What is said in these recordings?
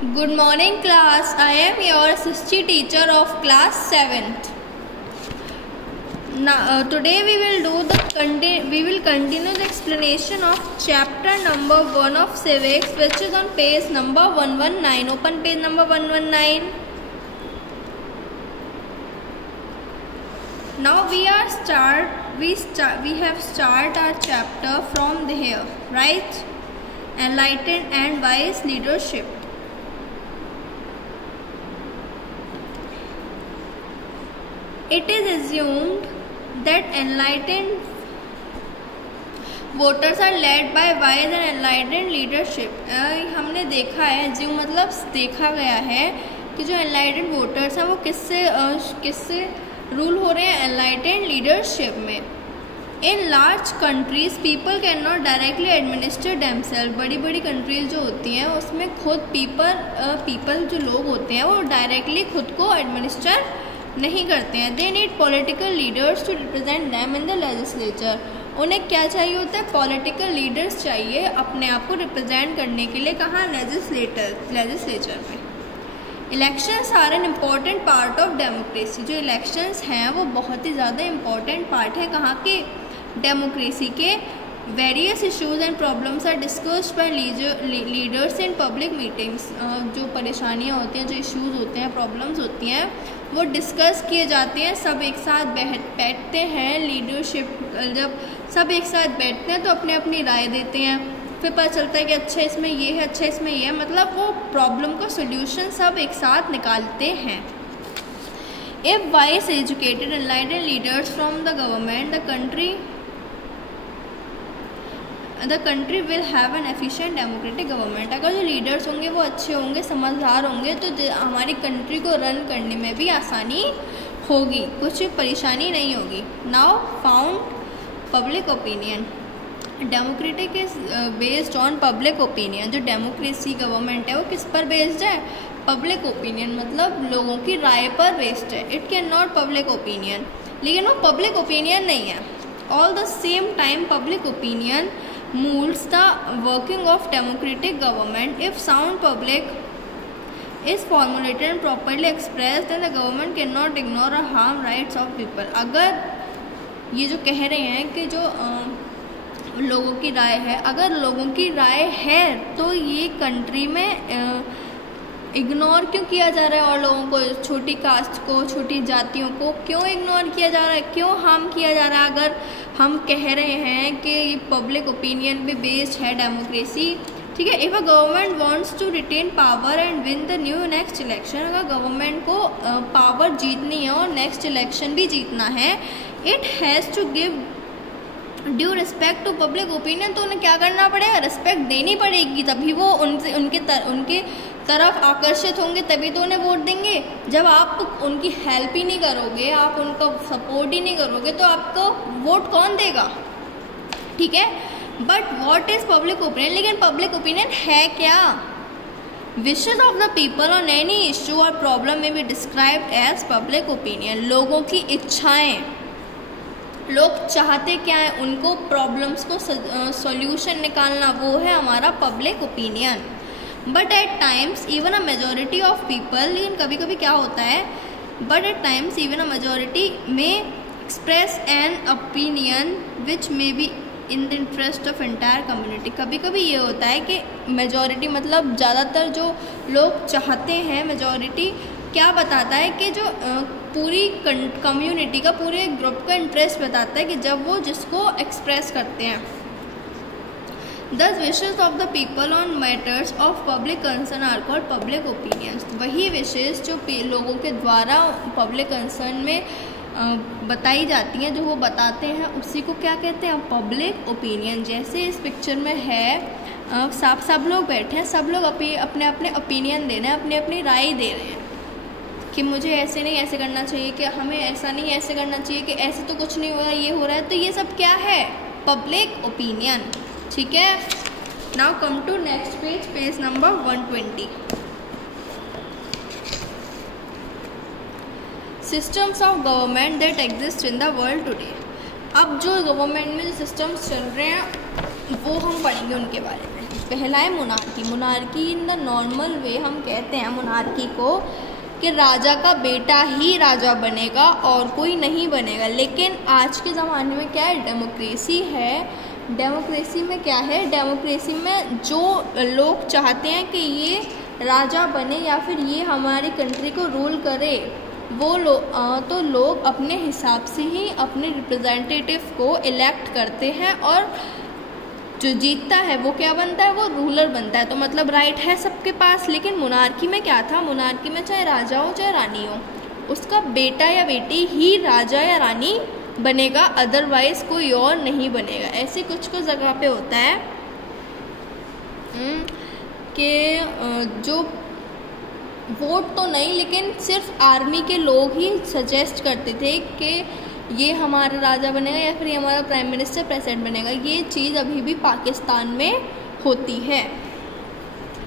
Good morning class. I am your Sisti teacher of class 7th. Now today we will continue the explanation of chapter number 1 of civics, which is on page number 119. Open page number 119. Now we have start our chapter from here, right? Enlightened and wise leadership. It is assumed that enlightened voters are led by wise and enlightened leadership. हमने देखा है, assume मतलब देखा गया है कि जो enlightened voters हैं वो किससे रूल हो रहे हैं? enlightened leadership में. In large countries people cannot directly administer themselves. बड़ी बड़ी कंट्रीज जो होती हैं उसमें खुद people जो लोग होते हैं वो डायरेक्टली खुद को एडमिनिस्टर नहीं करते हैं. They need political leaders to represent them in the legislature. उन्हें क्या चाहिए होता है? पॉलिटिकल लीडर्स चाहिए अपने आप को रिप्रेजेंट करने के लिए. कहाँ? लेजिस्लेचर में. Elections are an important part of democracy. जो इलेक्शंस हैं वो बहुत ही ज़्यादा इम्पॉर्टेंट पार्ट है कहाँ के? डेमोक्रेसी के. Various issues and problems are discussed by leaders in public meetings. जो परेशानियाँ होती हैं, जो इश्यूज होते हैं, प्रॉब्लम्स होती हैं, वो डिस्कस किए जाते हैं. सब एक साथ बैठते हैं. लीडरशिप जब सब एक साथ बैठते हैं तो अपने अपनी राय देते हैं. फिर पता चलता है कि अच्छा इसमें ये है, अच्छा इसमें ये है, मतलब वो प्रॉब्लम का सोल्यूशन सब एक साथ निकालते हैं. If vice educated एनलाइटेड leaders from the government the country will have an efficient democratic government. अगर जो लीडर्स होंगे वो अच्छे होंगे, समझदार होंगे, तो हमारी कंट्री को रन करने में भी आसानी होगी, कुछ परेशानी नहीं होगी. Now found public opinion. Democratic is based on public opinion. जो डेमोक्रेसी गवर्नमेंट है वो किस पर बेस्ड है? पब्लिक ओपिनियन, मतलब लोगों की राय पर बेस्ड है. It can not public opinion, लेकिन वो पब्लिक ओपिनियन नहीं है. All the same time public opinion molds the working of democratic government. If sound public is formulated and properly expressed, then the government cannot ignore or harm rights of people. अगर ये जो कह रहे हैं कि जो लोगों की राय है, अगर लोगों की राय है तो ये कंट्री में इग्नोर क्यों किया जा रहा है? और लोगों को, छोटी कास्ट को, छोटी जातियों को क्यों इग्नोर किया जा रहा है? क्यों हार्म किया जा रहा है? अगर हम कह रहे हैं कि ये पब्लिक ओपिनियन पे बेस्ड है डेमोक्रेसी, ठीक है. If a government wants to retain power and win the new next election, अगर गवर्नमेंट को पावर जीतनी है और नेक्स्ट इलेक्शन भी जीतना है, it has to give due respect to public opinion. तो उन्हें क्या करना पड़ेगा? रिस्पेक्ट देनी पड़ेगी, तभी वो उनके तरफ आकर्षित होंगे, तभी तो उन्हें वोट देंगे. जब आप उनकी हेल्प ही नहीं करोगे, आप उनका सपोर्ट ही नहीं करोगे, तो आपको वोट कौन देगा? ठीक है. But what is public opinion? लेकिन पब्लिक ओपिनियन है क्या? Wishes of the people on any issue और problem may be described as public opinion. लोगों की इच्छाएं, लोग चाहते क्या है, उनको प्रॉब्लम्स को सॉल्यूशन निकालना, वो है हमारा public opinion. But at times even a majority of people, लेकिन कभी कभी क्या होता है, but at times even a majority में express an opinion which may be in the interest of entire community. कभी कभी ये होता है कि मेजोरिटी मतलब ज़्यादातर जो लोग चाहते हैं, मेजोरिटी क्या बताता है कि जो पूरी कम्युनिटी का, पूरे ग्रुप का इंटरेस्ट बताता है कि जब वो जिसको एक्सप्रेस करते हैं. Thus wishes of the people on matters of public concern are called public opinions. वही विशेष जो लोगों के द्वारा पब्लिक कंसर्न में बताई जाती हैं, जो वो बताते हैं, उसी को क्या कहते हैं? Public opinion. जैसे इस पिक्चर में है, सब लोग बैठे हैं, सब लोग अपने अपने ओपिनियन दे रहे हैं, अपनी अपनी राय दे रहे हैं कि मुझे ऐसे नहीं ऐसे करना चाहिए, कि हमें ऐसा नहीं ऐसे करना चाहिए, कि ऐसे तो कुछ नहीं हो रहा, ये हो रहा है. तो ये सब क्या है? Public opinion. ठीक है. Now come to next page, page number 120. Systems of government that exist in the world today. अब जो गवर्नमेंट में जो सिस्टम्स चल रहे हैं वो हम पढ़ेंगे उनके बारे में. पहला है monarchy. Monarchy in the normal way हम कहते हैं मुनार्की को कि राजा का बेटा ही राजा बनेगा और कोई नहीं बनेगा। लेकिन आज के ज़माने में क्या है, डेमोक्रेसी है। डेमोक्रेसी में क्या है, डेमोक्रेसी में जो लोग चाहते हैं कि ये राजा बने या फिर ये हमारी कंट्री को रूल करे, वो तो लोग अपने हिसाब से ही अपने रिप्रेजेंटेटिव को इलेक्ट करते हैं और जो जीतता है वो क्या बनता है, वो रूलर बनता है। तो मतलब राइट है सबके पास। लेकिन मोनार्की में क्या था, मोनार्की में चाहे राजा हो चाहे रानी हो, उसका बेटा या बेटी ही राजा या रानी बनेगा, अदरवाइज कोई और नहीं बनेगा। ऐसे कुछ कुछ जगह पे होता है कि जो वोट तो नहीं, लेकिन सिर्फ आर्मी के लोग ही सजेस्ट करते थे कि ये हमारा राजा बनेगा या फिर ये हमारा प्राइम मिनिस्टर प्रेसिडेंट बनेगा। ये चीज़ अभी भी पाकिस्तान में होती है।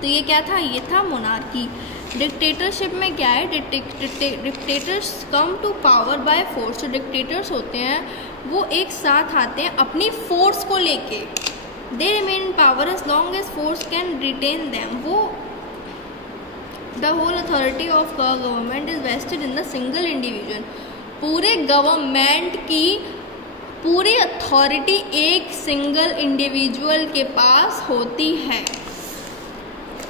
तो ये क्या था, ये था मोनार्की। डिक्टेटरशिप में क्या है, dictators come to power by force. जो डिक्टेटर्स होते हैं वो एक साथ आते हैं अपनी फोर्स को लेके। They remain in power as long as force can retain them. वो the whole authority of government is vested in the single individual. पूरे गवर्नमेंट की पूरी अथॉरिटी एक सिंगल इंडिविजुअल के पास होती है।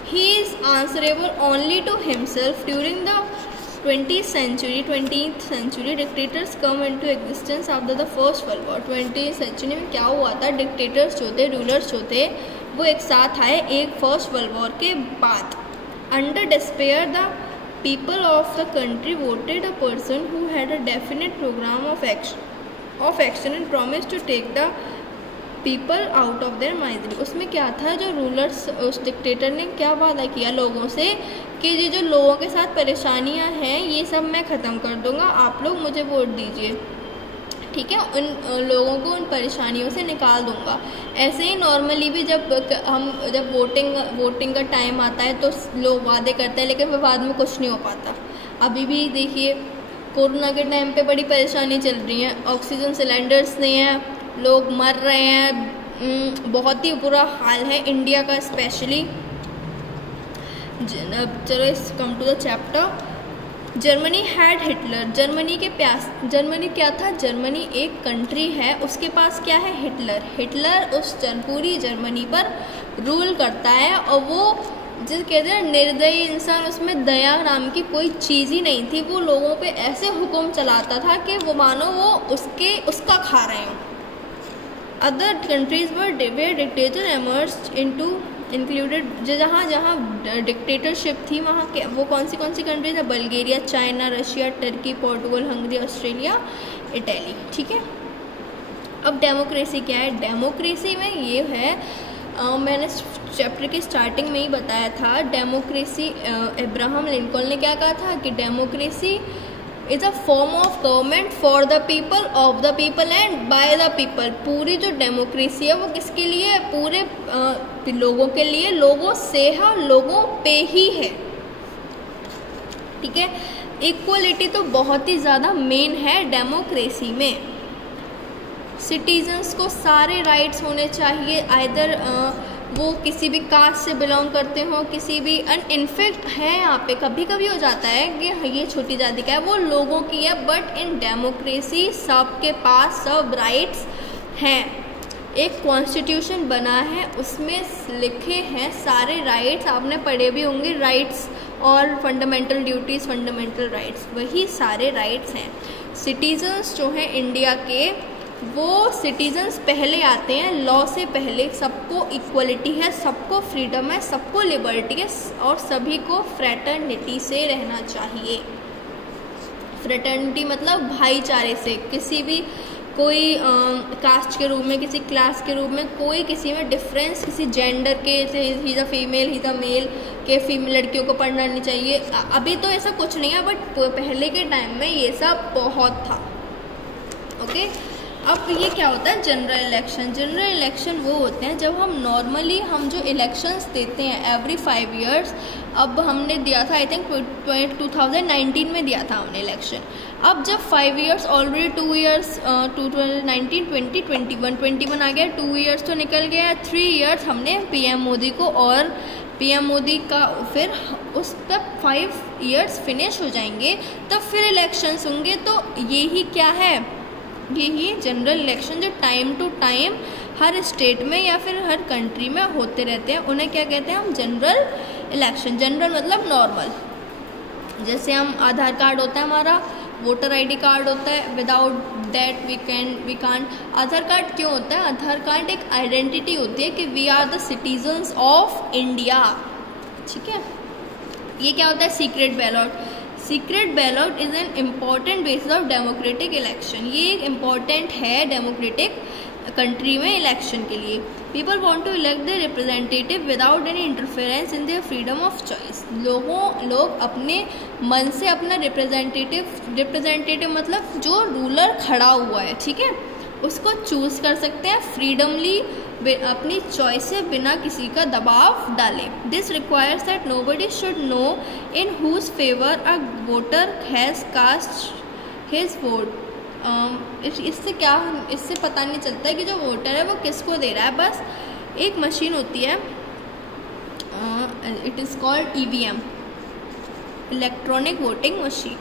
He is answerable only to himself. During the 20th century dictators come into existence after the first world war. 20th century में क्या हुआ था, डिक्टेटर्स जो थे, रूलर्स जो थे, वो एक साथ आए एक फर्स्ट वर्ल्ड वॉर के बाद। Under despair the people of the country voted a person who had a definite program of action and promised to take the people out of their misery। उसमें क्या था, जो रूलर्स, उस dictator ने क्या वादा किया लोगों से कि ये जो लोगों के साथ परेशानियां हैं ये सब मैं ख़त्म कर दूंगा, आप लोग मुझे वोट दीजिए, ठीक है, उन लोगों को उन परेशानियों से निकाल दूंगा। ऐसे ही नॉर्मली भी जब वोटिंग का टाइम आता है तो लोग वादे करते हैं, लेकिन फिर बाद में कुछ नहीं हो पाता। अभी भी देखिए कोरोना के टाइम पे बड़ी परेशानी चल रही है, ऑक्सीजन सिलेंडर्स नहीं है, लोग मर रहे हैं, बहुत ही बुरा हाल है इंडिया का स्पेशली। चलो come to the chapter. Germany had Hitler. Germany क्या था, जर्मनी एक कंट्री है, उसके पास क्या है, हिटलर। हिटलर उस पूरी जर्मनी पर रूल करता है और वो जिस कहते हैं निर्दयी इंसान, उसमें दया नाम की कोई चीज़ ही नहीं थी। वो लोगों पे ऐसे हुक्म चलाता था कि वो मानो वो उसका खा रहे हो। अदर कंट्रीज वर डिक्टेटर एमर्ज्ड इनटू इंक्लूडेड। जहाँ जहाँ डिक्टेटरशिप थी वहाँ के वो कौन सी कंट्रीज है, Bulgaria, China, Russia, Turkey, Portugal, Hungary, Australia, Italy, ठीक है। अब डेमोक्रेसी क्या है, डेमोक्रेसी में ये है, मैंने चैप्टर की स्टार्टिंग में ही बताया था, डेमोक्रेसी अब्राहम लिंकन ने क्या कहा था कि democracy is a form of government for the people, of the people and by the people. पूरी जो डेमोक्रेसी है वो किसके लिए है, पूरे लोगों के लिए, लोगों से है, लोगों पे ही है, ठीक है। इक्वलिटी तो बहुत ही ज़्यादा मेन है डेमोक्रेसी में। सिटीजन्स को सारे राइट्स होने चाहिए, आइदर वो किसी भी कास्ट से बिलोंग करते हो, किसी भी इनफेक्ट है यहाँ पे कभी कभी हो जाता है कि ये छोटी जाति का है, वो लोगों की है, बट इन डेमोक्रेसी सबके पास सब राइट्स हैं। एक कॉन्स्टिट्यूशन बना है, उसमें लिखे हैं सारे राइट्स, आपने पढ़े भी होंगे, राइट्स और फंडामेंटल ड्यूटीज़, फंडामेंटल राइट्स, वही सारे राइट्स हैं। सिटीजन्स जो हैं इंडिया के, वो सिटीजन्स पहले आते हैं, लॉ से पहले। सबको इक्वलिटी है, सबको फ्रीडम है, सबको लिबर्टी है और सभी को फ्रेटर्निटी से रहना चाहिए। फ्रेटर्निटी मतलब भाईचारे से, किसी भी कोई कास्ट के रूप में, किसी क्लास के रूप में, कोई किसी में डिफरेंस, किसी जेंडर के, ही द फीमेल ही द मेल के, फीमेल लड़कियों को पढ़ना नहीं चाहिए। अभी तो ऐसा कुछ नहीं है, बट पहले के टाइम में ये सब बहुत था, ओके। अब ये क्या होता है, जनरल इलेक्शन। जनरल इलेक्शन वो होते हैं जब हम नॉर्मली हम जो इलेक्शंस देते हैं एवरी 5 years। अब हमने दिया था आई थिंक 2019 में दिया था हमने इलेक्शन। अब जब 5 years ऑलरेडी 2 years 2019, 20, 21 आ गया, 2 years तो निकल गया, 3 years हमने PM मोदी को और पीएम मोदी का फिर उस पर 5 इयर्स फिनिश हो जाएंगे तब फिर इलेक्शंस होंगे। तो यही क्या है, यही जनरल इलेक्शन जो टाइम टू टाइम हर स्टेट में या फिर हर कंट्री में होते रहते हैं, उन्हें क्या कहते हैं हम, जनरल इलेक्शन। जनरल मतलब नॉर्मल। जैसे हम आधार कार्ड होता है हमारा, वोटर आईडी कार्ड होता है, without that we can't. Aadhaar card क्यों होता है? आधार कार्ड एक आइडेंटिटी होती है कि we are the citizens of India, ठीक है। ये क्या होता है? Secret ballot. Secret ballot is an important basis of democratic election. ये एक इम्पॉर्टेंट है डेमोक्रेटिक कंट्री में इलेक्शन के लिए। People want to elect the representative without any interference in their freedom of choice. लोग अपने मन से अपना रिप्रेजेंटेटिव मतलब जो रूलर खड़ा हुआ है, ठीक है, उसको चूज कर सकते हैं फ्रीडमली, अपनी चॉइस से, बिना किसी का दबाव डाले। This requires that nobody should know in whose favour a voter has cast his vote. इससे पता नहीं चलता है कि जो वोटर है वो किसको दे रहा है। बस एक मशीन होती है, it is called EVM, electronic voting machine,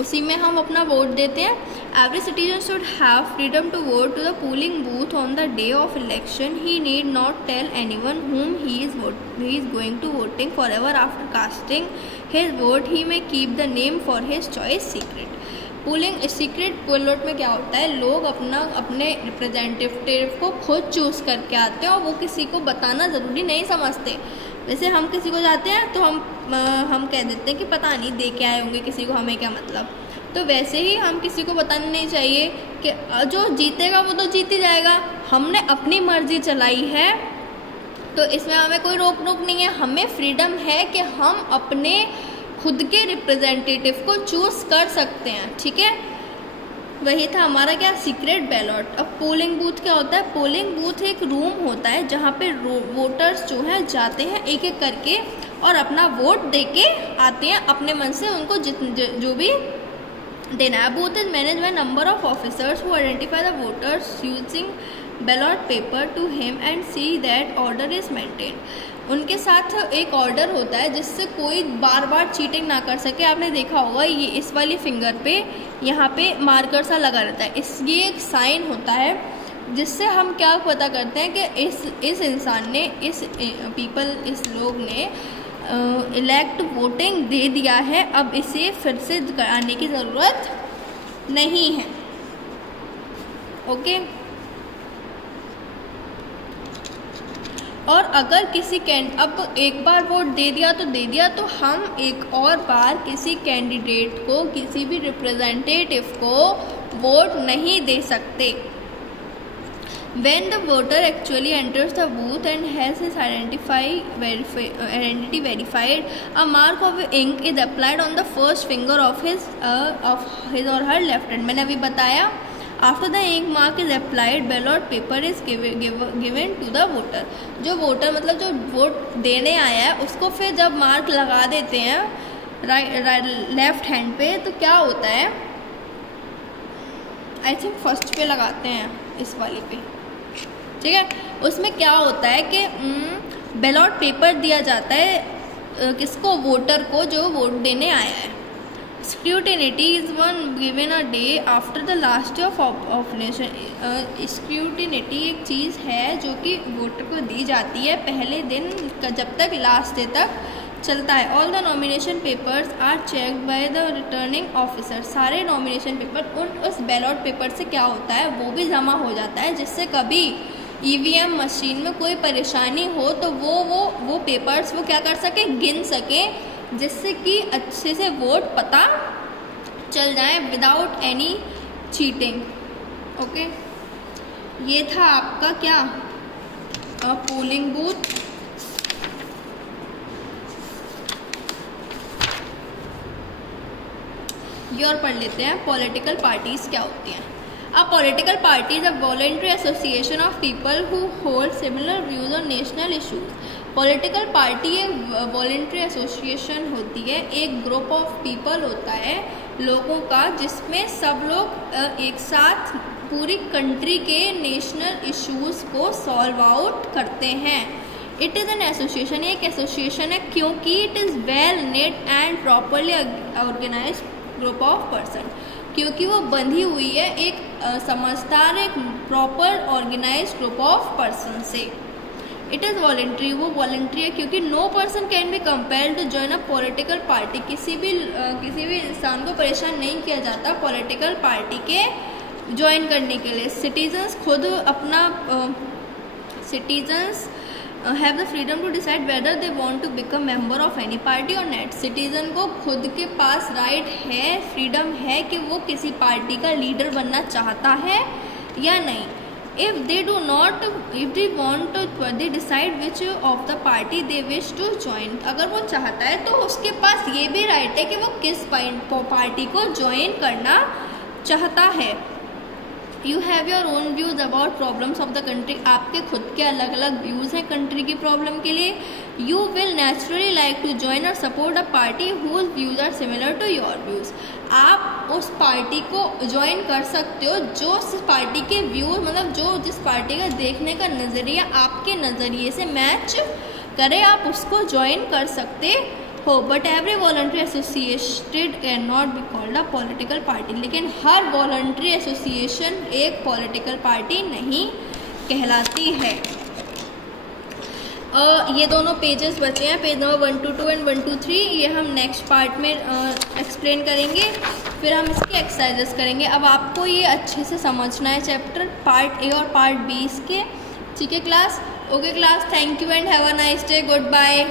उसी में हम अपना वोट देते हैं। Every citizen should have freedom to vote to the polling booth on the day of election. He need not tell anyone whom he is going to voting forever after casting his vote. He may keep the name for his choice secret. Polling secret ballot में क्या होता है, लोग अपने representative को खुद choose करके आते हैं और वो किसी को बताना ज़रूरी नहीं समझते। वैसे हम किसी को जाते हैं तो हम कह देते हैं कि पता नहीं दे के आए होंगे किसी को, हमें क्या मतलब। तो वैसे ही हम किसी को बताना नहीं चाहिए कि जो जीतेगा वो तो जीत ही जाएगा, हमने अपनी मर्जी चलाई है तो इसमें हमें कोई रोक नहीं है। हमें फ्रीडम है कि हम अपने खुद के रिप्रेजेंटेटिव को चूज कर सकते हैं, ठीक है। वही था हमारा क्या, सीक्रेट बैलॉट। अब पोलिंग बूथ क्या होता है? पोलिंग बूथ एक रूम होता है जहाँ पे वोटर्स जो हैं जाते हैं एक एक करके और अपना वोट दे के आते हैं अपने मन से, उनको जो भी देना है। Booth is manage by number of officers who identify the voters using ballot paper two him and see that order is maintained. उनके साथ एक ऑर्डर होता है जिससे कोई बार बार चीटिंग ना कर सके। आपने देखा होगा ये इस वाली फिंगर पे यहाँ पे मार्कर सा लगा रहता है, ये एक साइन होता है जिससे हम क्या पता करते हैं कि इस इंसान ने, इस लोग ने इलेक्ट वोटिंग दे दिया है, अब इसे फिर से कराने की ज़रूरत नहीं है। ओके। और अगर किसी अब एक बार वोट दे दिया तो हम एक और बार किसी कैंडिडेट को, किसी भी रिप्रेजेंटेटिव को वोट नहीं दे सकते। When the voter actually enters the booth and has his identity verified, a mark of ink is applied on the first finger of his or her left hand. मैंने अभी बताया, after the ink mark is applied, ballot paper is given to the voter. जो voter मतलब जो vote देने आया है उसको फिर जब मार्क लगा देते हैं लेफ्ट हैंड पे, तो क्या होता है, आई थिंक फर्स्ट पे लगाते हैं, इस वाली पे, ठीक है। उसमें क्या होता है कि बैलॉट पेपर दिया जाता है किसको, वोटर को जो वोट देने आया है। Scrutiny is one given a day after the last day of operation. Scrutiny एक चीज़ है जो कि वोटर को दी जाती है पहले दिन का, जब तक लास्ट डे तक चलता है। All the nomination papers are checked by the returning officer. सारे नॉमिनेशन पेपर उस बैलॉट पेपर से क्या होता है, वो भी जमा हो जाता है, जिससे कभी ईवीएम मशीन में कोई परेशानी हो तो वो पेपर्स वो क्या कर सके, गिन सके, जिससे कि अच्छे से वोट पता चल जाए विदाउट एनी चीटिंग। ओके, ये था आपका क्या, पोलिंग बूथ। ये और पढ़ लेते हैं पॉलिटिकल पार्टीज क्या होती हैं। A political party is a voluntary association of people who hold similar views on national issues. Political party एक वॉलेंट्री एसोसिएशन होती है, एक ग्रुप ऑफ पीपल होता है लोगों का, जिसमें सब लोग एक साथ पूरी कंट्री के नेशनल इश्यूज़ को सॉल्व आउट करते हैं। इट इज़ एन एसोसिएशन, एक एसोसिएशन है क्योंकि it is well knit and properly organise group of person, क्योंकि वो बंधी हुई है एक समझदार, एक proper organise group of person से। इट इज़ वॉलेंट्री, वो वॉलेंट्री है क्योंकि no person can be compelled to join a political party, किसी भी इंसान को परेशान नहीं किया जाता पॉलिटिकल पार्टी के ज्वाइन करने के लिए। सिटीजन्स खुद अपना citizens have the freedom to decide whether they want to become member of any party or not. Citizen को खुद के पास राइट है, फ्रीडम है कि वो किसी पार्टी का लीडर बनना चाहता है या नहीं। If they do not, if they want to, they decide which of the party they wish to join। अगर वो चाहता है तो उसके पास ये भी राइट है कि वो किस पार्टी को ज्वाइन करना चाहता है। You have your own views about problems of the country, आपके खुद के अलग अलग व्यूज़ हैं कंट्री की प्रॉब्लम के लिए। You will naturally like to join or support a party whose views are similar to your views. आप उस पार्टी को ज्वाइन कर सकते हो जो उस पार्टी के व्यूज, मतलब जो जिस पार्टी का देखने का नज़रिया आपके नज़रिए से मैच करे, आप उसको ज्वाइन कर सकते हो। But every voluntary associated can not be called a political party, लेकिन हर वॉलंटरी एसोसिएशन एक पॉलिटिकल पार्टी नहीं कहलाती है। ये दोनों पेजेस बचे हैं, पेज नंबर 122 एंड 123, ये हम नेक्स्ट पार्ट में एक्सप्लेन करेंगे, फिर हम इसके एक्सरसाइजेस करेंगे। अब आपको ये अच्छे से समझना है चैप्टर पार्ट ए और पार्ट बी इसके, ठीक है class? Okay class, thank you and have a nice day, good bye.